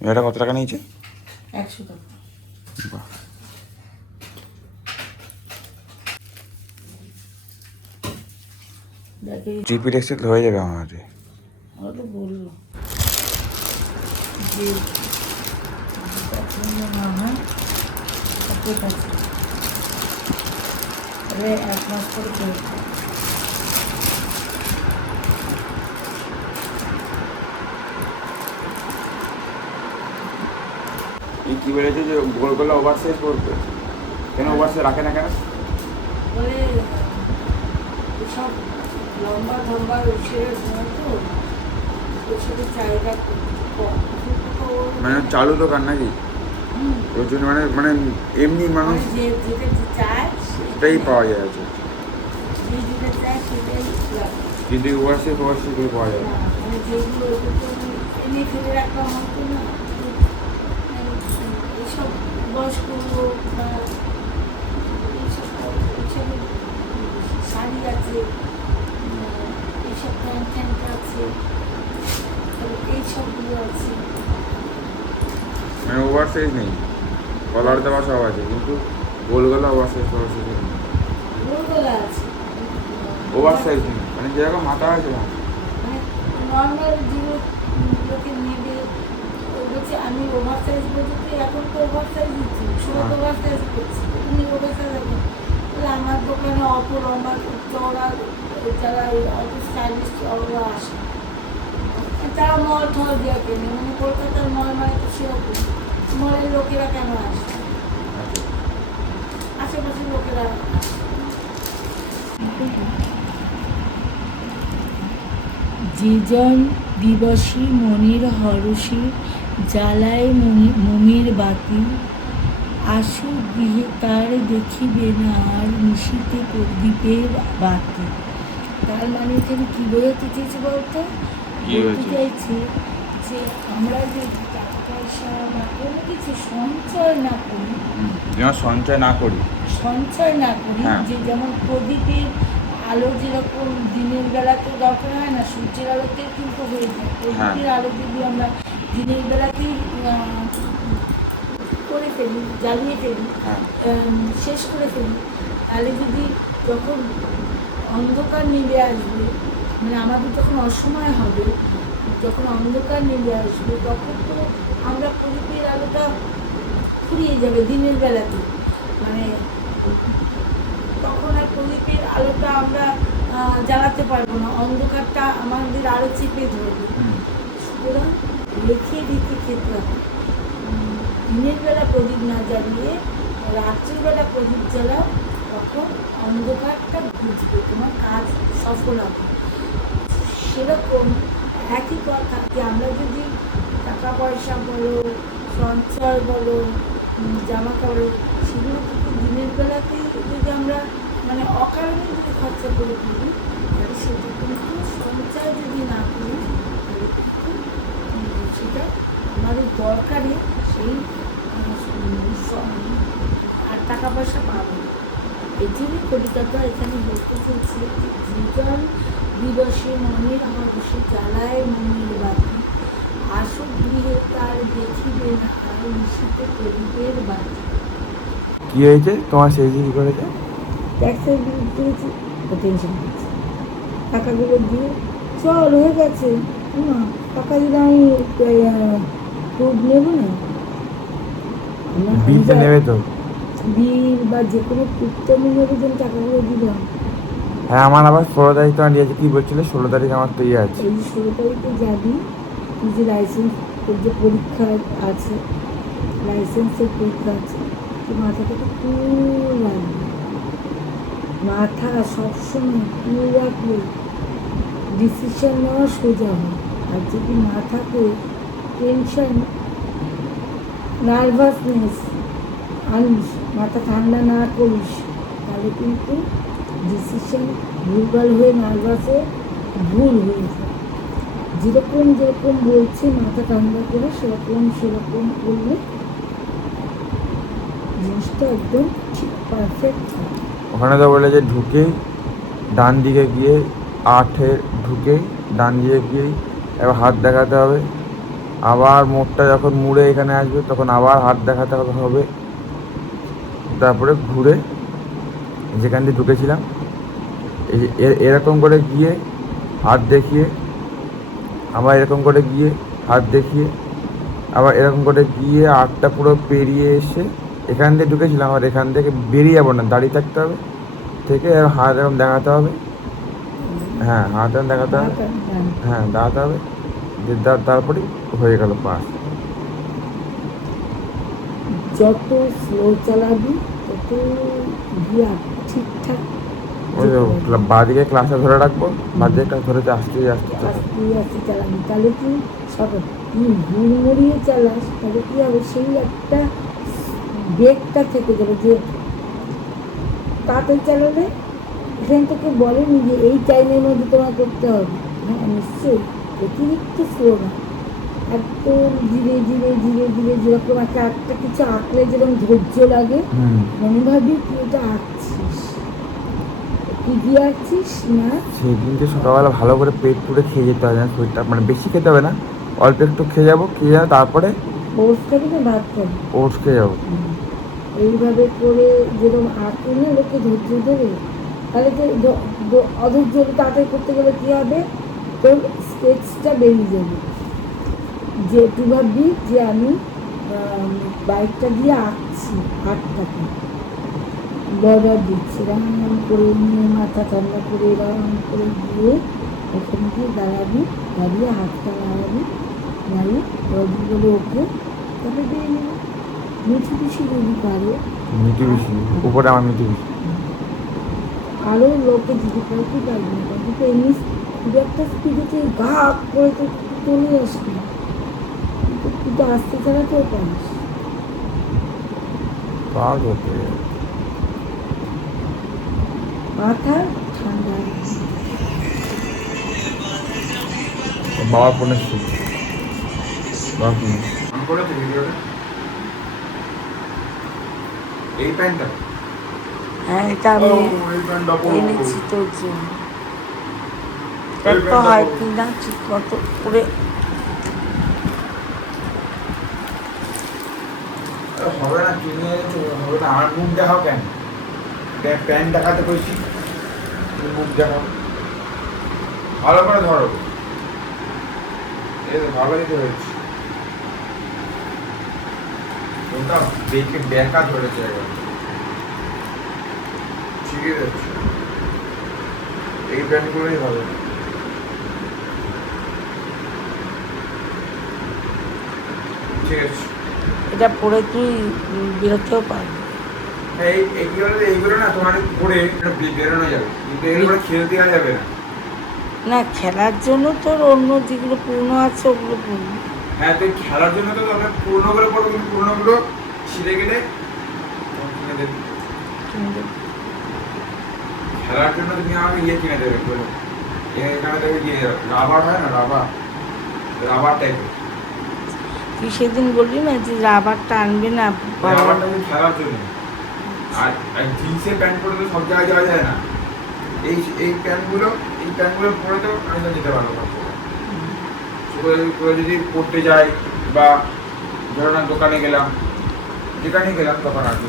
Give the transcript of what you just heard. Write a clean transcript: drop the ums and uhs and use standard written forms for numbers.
এটা কত টাকা নিয়েছে? 100 টাকা। বাহ। রিপিট এক্সেল হয়ে যাবে আমার হাতে। ওরা তো বললো যে পছন্দ না হয় ঠিক আছে, তবে 1 মাস পরে করবো। এই কি বলেছে যে গোল গোলা ওভার সাইজ করবে, কেন ওভার সাইজ রাখে না কেন? বলে এসব লম্বা লম্বা ওষুধের সময় তো ওষুধের চাহিদা কম। মানে চালু দোকান নাকি? ওর জন্য মানে মানে এমনি মানুষ যে যেটা চায় সেটাই পাওয়া যায় আছে, যে যেটা চায় সেটাই লাগে। কিন্তু ওভার সাইজ করে পাওয়া যায় না। মানে যেগুলো এনে ফেলে রাখা হতো না, এইসব বয়স্ক লোক বা এইসব এইসবের শাড়ি আছে, এইসব প্যান্ট ট্যান্ট আছে, এইসবগুলো আছে। মানে ওভার সাইজ নেই, কলার দেওয়া সব আছে, কিন্তু গোল গলা ওভার সাইজ নেই। গোলগলা আছে, ওভার সাইজ নেই, মানে যেরকম মাথা আছে না। মানে নর্মাল যেগুলো লোকে নেবে বলছে আমি ওভার সাইজ বলছি, তুই এখন তো ওভার সাইজ দিচ্ছি, সবাই তো ওভার সাইজ করছি, তুমি ওভার সাইজ এখন তাহলে আমার দোকানে অত লম্বা চওড়া যারা অত স্টাইলিশ ওরা আসে, তারা মল টল দেওয়া কেনে, মানে কলকাতার মল মানে তো সেরকম মলের লোকেরা কেন আসে, আশেপাশের লোকেরা আসে। জীজন দিবসী মনির হরষী জ্বালায় মমির বাতি, আশু গৃহে তার দেখিবে না আর নিশীতে প্রদীপের বাতি। তার মানে এখানে কী বোঝাতে চেয়েছে বলতে? বলতে চাইছে যে আমরা যে টাকা পয়সা বা কোনো কিছু সঞ্চয় না করি, সঞ্চয় না করি, যে যেমন প্রদীপের আলো যেরকম দিনের বেলা তো দরকার হয় না, সূর্যের আলোতে কিন্তু হয়ে যায়, প্রদীপের আলো যদি আমরা দিনের বেলাতেই করে ফেলি, জ্বালিয়ে ফেলি, শেষ করে ফেলি, তাহলে যদি যখন অন্ধকার নেমে আসবে, মানে আমাদের যখন অসময় হবে, যখন অন্ধকার নেমে আসবে, তখন তো আমরা প্রদীপের আলোটা ফুরিয়ে যাবে দিনের বেলাতে, মানে তখন আর প্রদীপের আলোটা আমরা জ্বালাতে পারবো না, অন্ধকারটা আমাদের আরও চেপে ধরবে। সুতরাং রেখে রেখে খেতে হবে, দিনের বেলা প্রদীপ না জ্বালিয়ে রাত্রিবেলা প্রদীপ জ্বালাও, তখন অন্ধকারটা বুঝবে, তোমার কাজ সফল হবে। সেরকম একই কথা যে আমরা যদি টাকা পয়সা বলো, সঞ্চয় বলো, জামা কাপড়, সেগুলো কিন্তু দিনের বেলাতেই যদি আমরা মানে অকারণে যদি খরচা করে ফেলি, তাহলে সেটা কিন্তু সঞ্চয় যদি না করি, তাহলে কিন্তু সেটা আমাদের দরকারে সেই আর টাকা পয়সা পাবো। এই জন্যই কবিতাটা এখানে বলতে চেয়েছি, জীবন দিবসে মনের হরষে জ্বালায় মনের বাতি, আসুক গৃহে তার দেখিবে না আর নিশীতে প্রদীপের বাতি। কি হয়েছে তোমার সেই দিন করেছে? ট্যাক্সের বিল দিয়েছি, ও টেনশন করছে, টাকাগুলো দিয়ে চল হয়ে গেছে, টাকা দিলে আমি প্রুফ নেব না, বিলটা নেবে তো, বিল বা যে কোনো প্রুফটা আমি নেবো, যেন টাকাগুলো দিলাম। হ্যাঁ আমার আবার 16 তারিখ তোমার দিয়েছে, কি বলছিলে 16 তারিখ আমার তো ইয়ে আছে। এই 16 তারিখে যাবি, তুই যে লাইসেন্স, তোর যে পরীক্ষা আছে, লাইসেন্সের পরীক্ষা আছে, তুই মাথাটা তো কুল লাগবে, মাথা সবসময় কুল রাখলে ডিসিশন নেওয়া সোজা হয়। আর যদি মাথাতে টেনশন, নার্ভাসনেস আনিস, মাথা ঠান্ডা না করিস, তাহলে কিন্তু ডিসিশন ভুলভাল হয়ে নার্ভাসে ভুল হয়ে যায়। যেরকম যেরকম বলছে মাথা ঠান্ডা করে সেরকম করলে জিনিসটা একদম ঠিক পারফেক্ট হয়। ওখানে তো বলে যে ঢুকে ডান দিকে গিয়ে 8-এ ঢুকে ডান দিকে গিয়ে এবার হাত দেখাতে হবে, আবার মোড়টা যখন মুড়ে এখানে আসবে তখন আবার হাত দেখাতে হবে, তারপরে ঘুরে যেখান দিয়ে ঢুকেছিলাম এই যে এরকম করে গিয়ে হাত দেখিয়ে, আবার এরকম করে গিয়ে হাত দেখিয়ে, আবার এরকম করে গিয়ে আটটা পুরো পেরিয়ে এসে এখান দিয়ে ঢুকেছিলাম, আর এখান থেকে বেরিয়ে যাবো না, দাঁড়িয়ে থাকতে হবে, থেকে হাত এরকম দেখাতে হবে, হ্যাঁ হাত এরকম দেখাতে হবে, হ্যাঁ দাঁড়াতে হবে, তারপরেই হয়ে গেল পাস। যত স্লো চালাবি তত গিয়ার ঠিকঠাক ওই বাঁদিকে ক্লাসে ধরে রাখবো, বাঁদিকে ক্লাস ধরে আস্তে আস্তে আস্তে আস্তে চালাবি, তাহলে কি সব তুই হুড়মুড়িয়ে চালাস তাহলে কি হবে, সেই একটা ব্রেকটা থেকে যাবে যে তাড়াতাড়ি চালালে এখান থেকে বলেনি যে এই টাইমের মধ্যে তোমার করতে হবে, হ্যাঁ নিশ্চয়ই অতিরিক্ত স্লো না, একদম ধীরে ধীরে ধীরে ধীরে, যেরকম একটা কিছু আঁকলে যেরকম ধৈর্য লাগে, মনে ভাবি তুই এটা আঁকছিস, তুই কি আঁকছিস না। সেদিনকে সকালবেলা ভালো করে পেট পুরে খেয়ে যেতে হবে, শরীরটা মানে বেশি খেতে হবে না, অল্প একটু খেয়ে যাবো, তারপরে ওটস খাবি না ভাত খাবি, ওটস খেয়ে যাবো। এইভাবে করে যেরকম আঁকে না লোকে ধৈর্য দেবে, তাহলে তো অধৈর্য তাড়াতাড়ি করতে গেলে কী হবে, তোর স্কেচটা বেরিয়ে যাবে, যে তুই ভাববি যে আমি বাইকটা দিয়ে আঁকছি হাতটাকে বর্ডার দিচ্ছি, এরকম করে নিয়ে মাথা ঠান্ডা করে এরকম করে গিয়ে ওখানে গিয়ে দাঁড়াবি, দাঁড়িয়ে হাতটা নাড়াবি, নাড়িয়ে বলে ওকে, তারপরে বেরিয়ে নেবে। মিঠি পিসি যদি পারে, মিটি বেশি উপরে আমার মিটি বেশি, আরও লোকে দিতে পারতে পারবে না, কিন্তু এমনি খুব একটা স্পিডেতে গা করে তো চলে আসবি, তুই তো আসতে চালাতেও পারিস। পাওয়া যেতে মাথা ঠান্ডা, বাবার ফোনে বাবার ফোনে করেছে ভিডিওটা, এই প্যান্টটা, হ্যাঁ এটা আমি এনেছি তোর জন্য, দেখতে হয় কি না ঠিক মতো করে। হবে না, কিনে হবে না, আমার মুখ দেখাও কেন, প্যান্ট দেখাতে কইছি, তুমি মুখ দেখাও, ভালো করে ধরো, এই ভালো দিতে হয়েছে, ওটা দেখে ব্যাকা ধরেছে একবার, ঠিকই যাচ্ছে, এই প্যান্টগুলোই ভালো। ঠিক আছে, এটা পরে তুই বেরোতেও পারবি। এইগুলো না তোমার পরে বেরোনো যাবে, কিন্তু এগুলো খেলতে দেওয়া যাবে না। না খেলার জন্য তোর অন্য যেগুলো পুরনো আছে ওগুলো পড়বি। হ্যাঁ তুই খেলার জন্য তো আমরা পুরোনোগুলো পড়বো, কিন্তু পুরোনোগুলো ছিঁড়ে গেলে কিনে দেবে, খেলার জন্য তুমি আমাকে ইয়ে কিনে দেবে, এখানে দেবে ইয়ে রাবার হয় না, রাবার টাইপের, তুই সেদিন বললি না যে রাবারটা আনবে না, রাবারটা খেলার জন্য, আর জিন্সের প্যান্ট পরে তো সব জায়গায় যাওয়া যায় না, এই প্যান্টগুলো পরে তো আমি তো যেতে পারবো না, যদি পড়তে যাই বা ধরো না দোকানে গেলাম, যেখানে গেলাম তখন আর কি